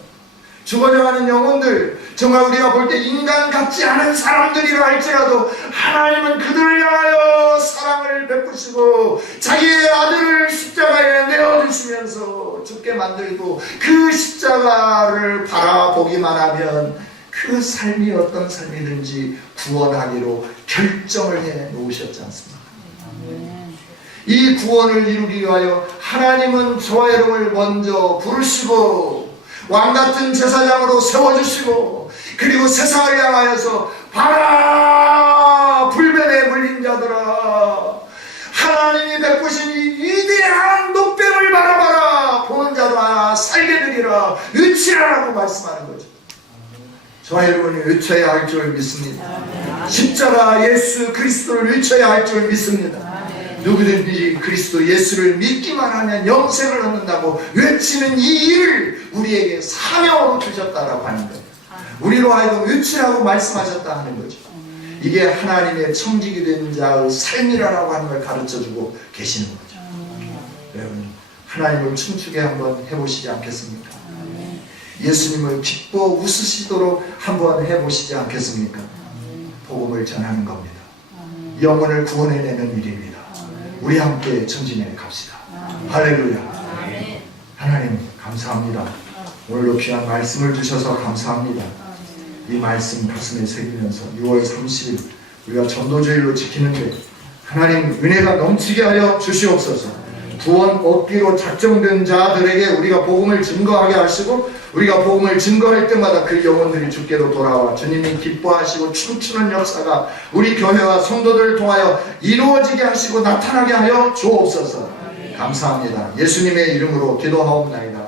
죽어져가는 영혼들, 정말 우리가 볼 때 인간 같지 않은 사람들이라 할지라도 하나님은 그들을 향하여 사랑을 베푸시고 자기의 아들을 십자가에 내어주시면서 죽게 만들고 그 십자가를 바라보기만 하면 그 삶이 어떤 삶이든지 구원하기로 결정을 해 놓으셨지 않습니까? 이 구원을 이루기 위하여 하나님은 저와 여러분을 먼저 부르시고 왕같은 제사장으로 세워주시고, 그리고 세상을 향하여서 봐라 불뱀에 물린 자들아, 하나님이 베푸신 이 위대한 녹뱀을 바라봐라, 보는 자들아 살게 되리라, 외치라라고 말씀하는 거죠. 저와 여러분이 외쳐야 할 줄 믿습니다. 십자가 예수 그리스도를 외쳐야 할 줄 믿습니다. 누구든지 그리스도 예수를 믿기만 하면 영생을 얻는다고 외치는 이 일을 우리에게 사명으로 주셨다라고 하는 거예요. 우리로 하여금 외치라고 말씀하셨다 하는 거죠. 이게 하나님의 청지기 된 자의 삶이라고 하는 걸 가르쳐주고 계시는 거죠. 여러분, 하나님을 춤추게 한번 해보시지 않겠습니까? 예수님을 기뻐 웃으시도록 한번 해보시지 않겠습니까? 복음을 전하는 겁니다. 영혼을 구원해내는 일입니다. 우리 함께 전진해 갑시다. 할렐루야. 하나님 감사합니다. 오늘도 귀한 말씀을 주셔서 감사합니다. 이 말씀 가슴에 새기면서 6월 30일 우리가 전도주일로 지키는데 하나님 은혜가 넘치게 하여 주시옵소서. 구원 얻기로 작정된 자들에게 우리가 복음을 증거하게 하시고, 우리가 복음을 증거할 때마다 그 영혼들이 주께로 돌아와 주님이 기뻐하시고 춤추는 역사가 우리 교회와 성도들을 통하여 이루어지게 하시고 나타나게 하여 주옵소서. 감사합니다. 예수님의 이름으로 기도하옵나이다.